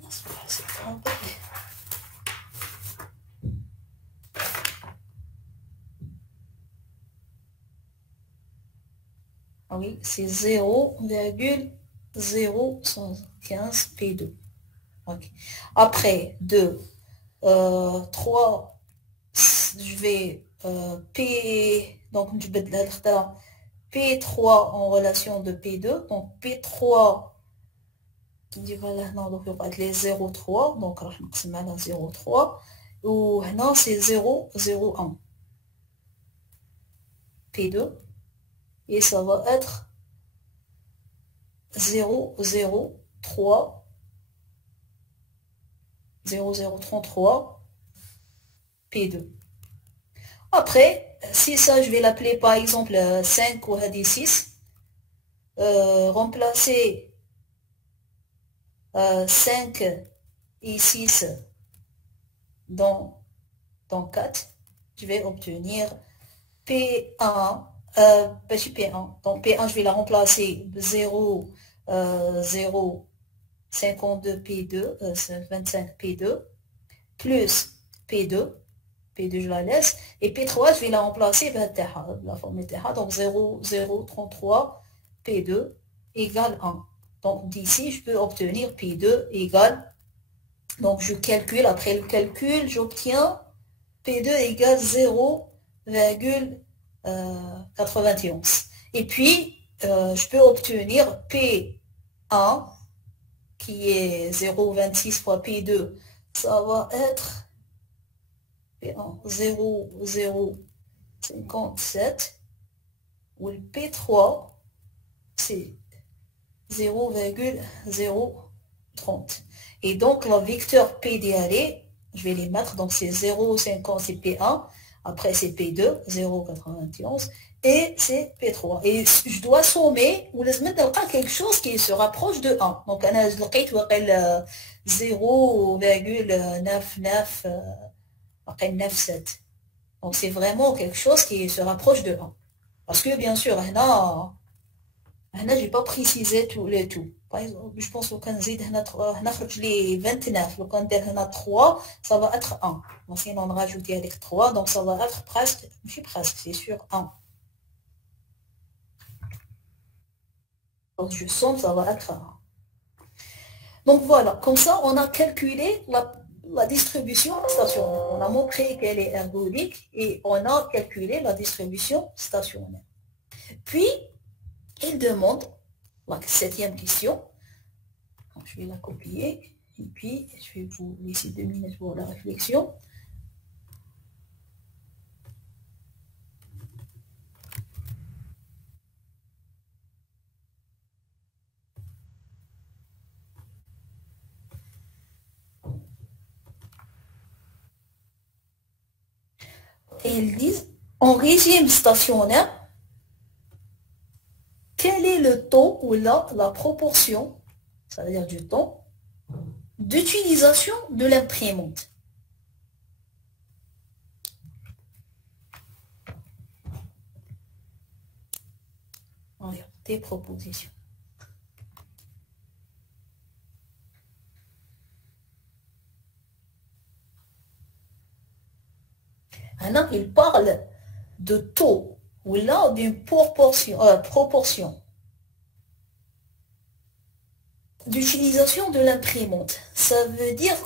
oui, c'est 0,015 P2. Okay. Après 2, 3, je vais P, donc je vais P3 en relation de P2, donc P3 donc il va être les 0,3, donc je vais à 0,3 ou maintenant c'est 0,01 P2 et ça va être 0,033 P2. Après, si ça, je vais l'appeler par exemple 5 ou 6, remplacer 5 et 6 dans 4, je vais obtenir P1, P1. Donc P1, je vais la remplacer 0,52 P2, 25 P2, plus P2, je la laisse, et P3, je vais la remplacer par la formule TH, donc 0,033 P2 égale 1. Donc d'ici, je peux obtenir P2 égale, donc je calcule, après le calcul, j'obtiens P2 égale 0,91. Et puis, je peux obtenir P1, qui est 0,26 fois P2, ça va être P1, 0,057, ou le P3, c'est 0,030. Et donc, le vecteur P DRE, je vais les mettre, donc c'est 0,50, c'est P1, après c'est P2, 0,91, et c'est P3. Et je dois sommer, ou laisse mettre quelque chose qui se rapproche de 1. Donc, on a 0,9997. Donc, c'est vraiment quelque chose qui se rapproche de 1. Parce que, bien sûr, je n'ai pas précisé tout les tout. Par exemple, je pense que quand j'ai les 29, quand j'ai 3, ça va être 1. Donc, si on rajoute avec 3, donc ça va être presque, je suis presque, c'est sûr, 1. Donc, je somme, ça va être 1. Donc, voilà, comme ça, on a calculé la distribution stationnaire. On a montré qu'elle est ergodique et on a calculé la distribution stationnaire. Puis, il demande la 7e question. Donc, je vais la copier et puis je vais vous laisser 2 minutes pour la réflexion. ils disent, en régime stationnaire, quel est le taux ou la proportion, ça veut dire du temps, d'utilisation de l'imprimante? Allez, des propositions. Maintenant, il parle de taux ou là d'une proportion d'utilisation de l'imprimante. Ça veut dire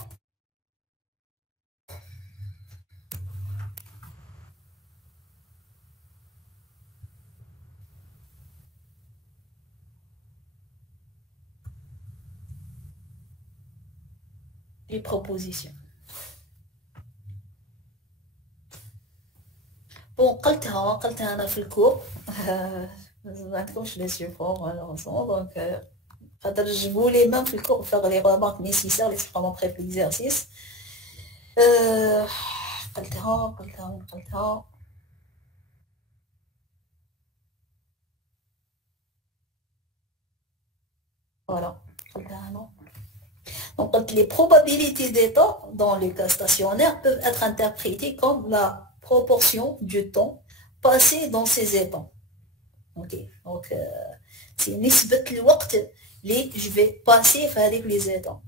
les propositions. Bon, قلتها أنا في الكور ما عندكمش لي سيبور malheureusement donc قدر تجيبوا لي même في الكور faire les remarques nécessaires les extrêmement près de l'exercice قلتها voilà قلتها non. Donc les probabilités d'état dans le cas stationnaire peuvent être interprétées comme la proportion du temps passé dans ces états. Ok, donc c'est نسبة الوقت اللي je vais passer في هذيك les états.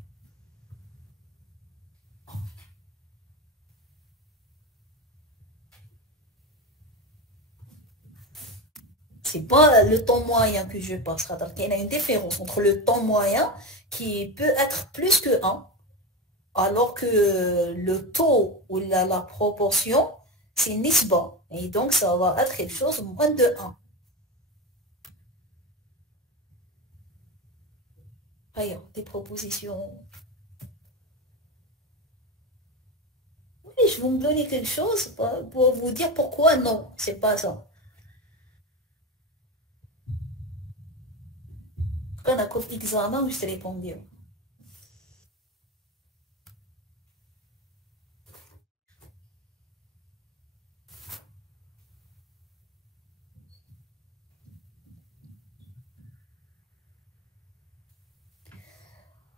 C'est pas le temps moyen que je passe. Il y a une différence entre le temps moyen qui peut être plus que 1, alors que le taux ou la proportion, c'est nisba. Et donc, ça va être quelque chose moins de 1. Ailleurs, des propositions. Oui, je vais me donner quelque chose pour vous dire pourquoi non, c'est pas ça. Quand on a fait l'examen, je te répondais.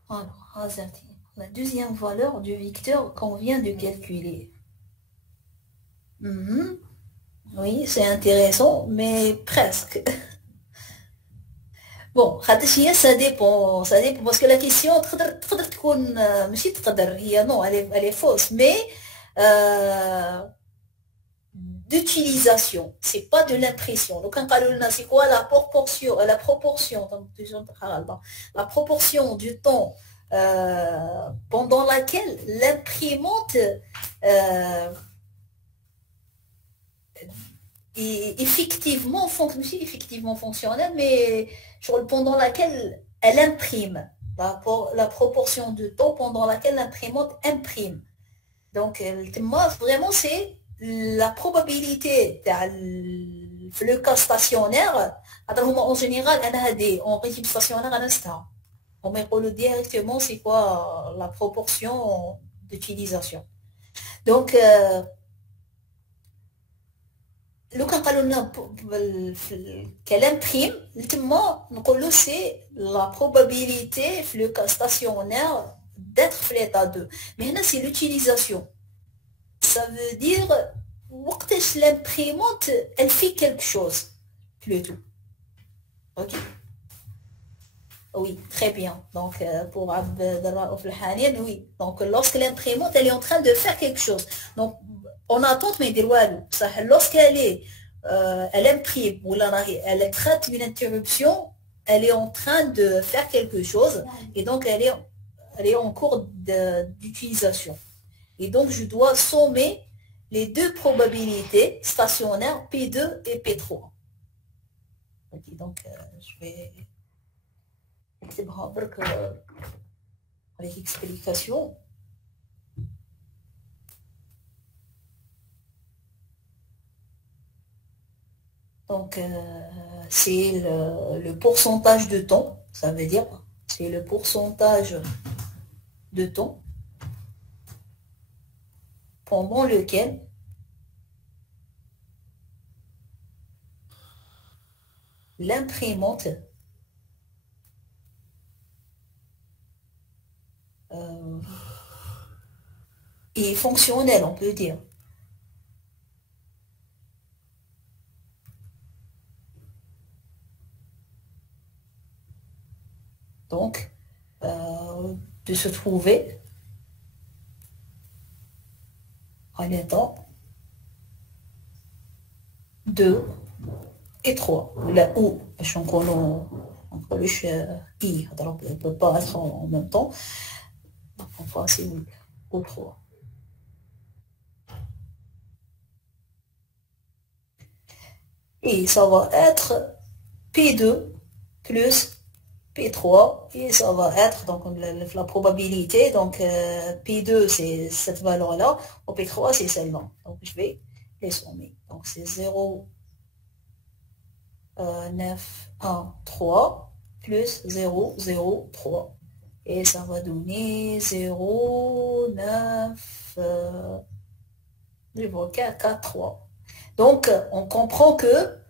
Alors, la deuxième valeur du vecteur qu'on vient de calculer. Oui, c'est intéressant, mais presque. Bon, ça dépend parce que la question non, elle est fausse, mais d'utilisation, c'est pas de l'impression. Donc, c'est quoi la proportion du temps pendant laquelle l'imprimante est effectivement fonctionnelle, mais pendant laquelle elle imprime, la proportion de temps pendant laquelle l'imprimante imprime. Donc, vraiment, c'est la probabilité le cas stationnaire. En général, en régime stationnaire, on me directement c'est quoi la proportion d'utilisation. Donc, qu'elle imprime, c'est la probabilité le cas stationnaire d'être l'état 2. Mais là, c'est l'utilisation. Ça veut dire que l'imprimante, elle fait quelque chose, plutôt. Ok. Oui, très bien. Donc, pour oui. Donc, lorsque l'imprimante, elle est en train de faire quelque chose. Donc, on attend, mais lorsqu'elle elle imprime ou elle traite une interruption, elle est en train de faire quelque chose et donc elle est en cours d'utilisation. Et donc, je dois sommer les deux probabilités stationnaires P2 et P3. Ok, donc, je vais avec explication. Donc, c'est le pourcentage de temps, ça veut dire, c'est le pourcentage de temps pendant lequel l'imprimante est fonctionnelle, on peut dire. Donc, de se trouver en étant 2 et 3. La ou, je ne peut pas être en même temps. Donc, on va passer au 3. Et ça va être P2 plus P3 et ça va être donc la probabilité. Donc P2 c'est cette valeur-là, ou P3 c'est celle-là. Donc je vais les sommer. Donc c'est 0, 9, 1, 3 plus 0, 0, 3. Et ça va donner 0, 9, 4, 4, 3. Donc on comprend que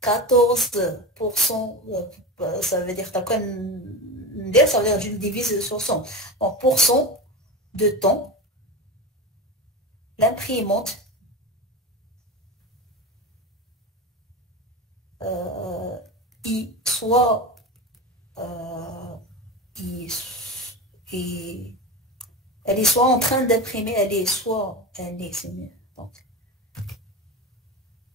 14%, ça veut dire, ça veut dire que je le divise sur 100. Donc, pour cent de temps, l'imprimante soit elle est soit en train d'imprimer, c'est mieux. Donc,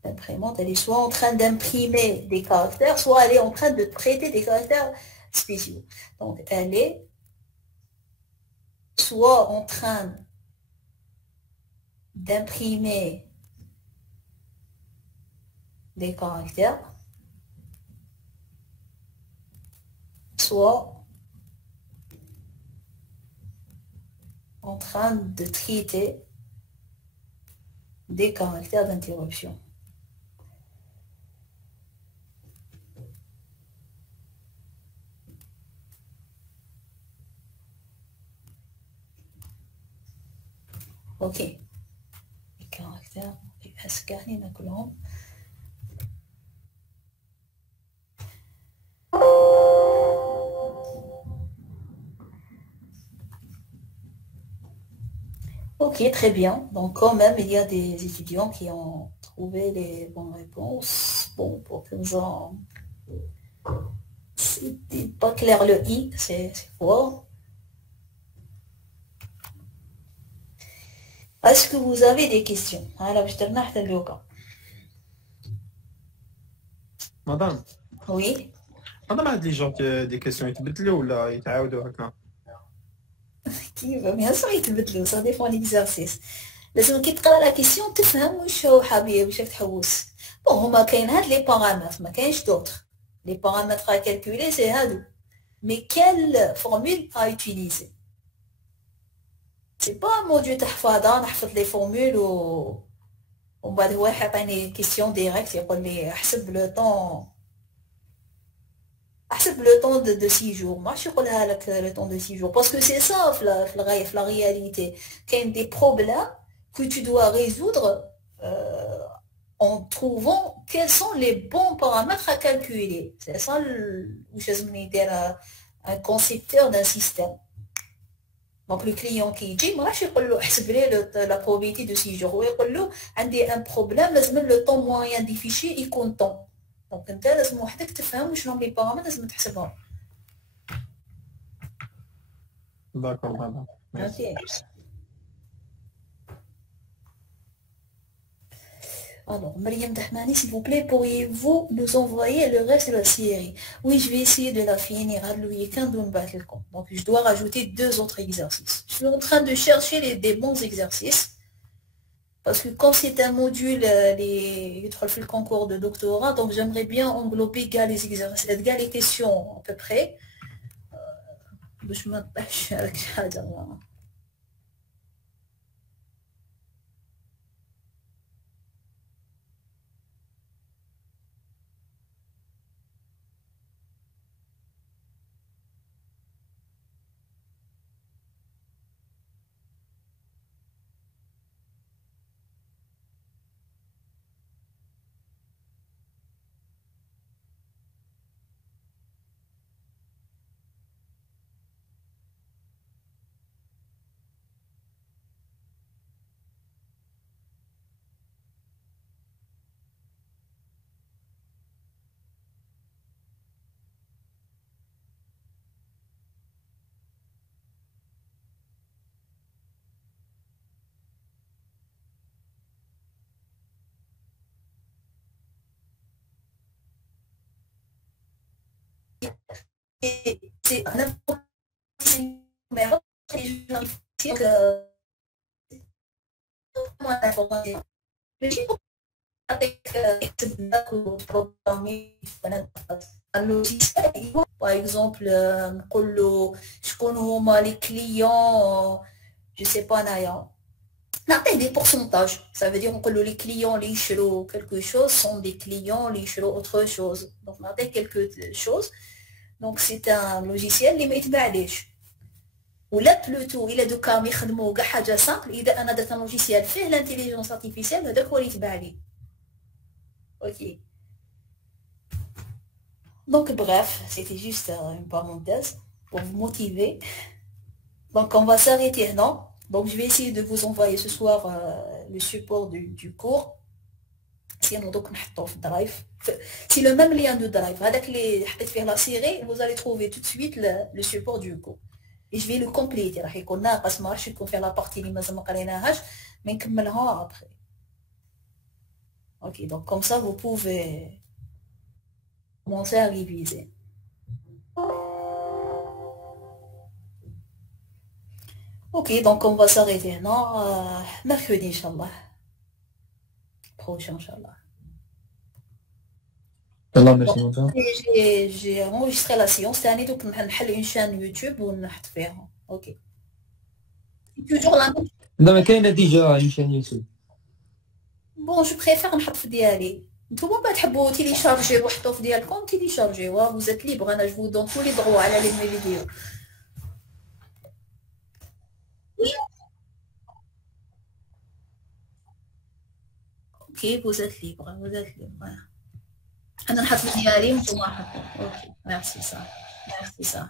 l'imprimante, elle est soit en train d'imprimer des caractères, soit elle est en train de traiter des caractères spéciaux. Donc, elle est soit en train d'imprimer des caractères, soit en train de traiter des caractères d'interruption. Ok. Les caractères, les أسكاني ناكلهم. Ok, très bien. Donc quand même, il y a des étudiants qui ont trouvé les bonnes réponses. Bon, pour exemple, c'était pas clair le I, c'est quoi? Est-ce que vous avez des questions? Alors, je termine avec le cas. مدام Oui. مدام هاد لي جون دي كيسيون يتبدلوا ولا يتعاودوا هكا؟ كيف bien sûr يتبدلوا ça dépend de l'exercice. لازم كي تقرا لا كيسيون تفهم واش هو حبيب واش راك تحوس. بون هما كاين هاد لي بارامتر ما كاينش دوطخ. لي بارامتر ا كالكولي سي هادو. مي كال فورمول ا utiliser. سي با موديول تحفظها نحفظ لي فورمول ومن بعد هو يعطيني كيسيون ديريكت يقول لي احسب لو طون le temps de 6 jours. Moi, je suis le temps de 6 jours. Parce que c'est ça, la réalité. Qu'il y a des problèmes que tu dois résoudre en trouvant quels sont les bons paramètres à calculer. C'est ça, un concepteur d'un système. Donc, le client qui dit, moi, je suis la probabilité de 6 jours. Il y a un problème, le temps moyen des fichiers, il compte tant. دونك انت لازم وحدك تفهم شنو لي بارامتر لازم تحسبهم. D'accord, madame. Merci. Ok. Alors, Mariam Dahmani, s'il vous plaît, pourriez-vous nous envoyer le reste de la série? Oui, je vais essayer de la finir le week-end. Donc, je dois rajouter 2 autres exercices. Je suis en train de chercher des bons exercices. Parce que comme c'est un module, les le concours de doctorat, donc j'aimerais bien englober les exercices, les questions à peu près. Je m'attache avec ça. c'est un avec un logiciel, par exemple, شكون هما les clients, je sais pas, نعطيه des pourcentages. Ça veut dire que les clients اللي يشروا quelque chose sont des clients اللي يشروا autre chose. Donc نعطيه quelque chose. Donc c'est un logiciel اللي ما يتباعليش. ولا بلوتو الى دوكا يخدموا كاع حاجه سامبل، اذا انا درت ان لوجيسيال فيه لانتيليجونس ارتيفيسيال هذاك هو اللي يتباع لي. اوكي donc bref, c'était juste une parenthèse pour vous motiver. Donc on va s'arrêter maintenant. Donc je vais essayer de vous envoyer ce soir le support du cours. Sinon donc نحطوه في الدرايف. C'est le même lien de drive. هذاك اللي حطيت فيه لا سيري vous allez trouver tout de suite le support du cours. Et je vais le compléter. راح يكون ناقص، ما راحش يكون فيه لا بارتي اللي مازال ما قريناهاش، mais نكملها après. Ok, donc comme ça vous pouvez commencer à réviser. Ok, donc on va s'arrêter maintenant. Mercredi, Inch'Allah. Prochain, Inch'Allah. Allah, merci beaucoup. J'ai enregistré la séance. Donc نحل une chaîne YouTube ونحط فيها. Ok. Toujours la même. Non, كاينه ديجا une chaîne YouTube. Bon, je préfère نحط في ديالي. نتوما ما تحبوا تيليشارجيو وحطوا في ديالكم تيليشارجيو. Vous êtes libre. أنا je vous donne tous les droits على les mes vidéos. Ok, vous êtes libre. Vous êtes libre. أنا نحط في ديالي وانتوما حطوا. Ok, merci ça. Merci ça.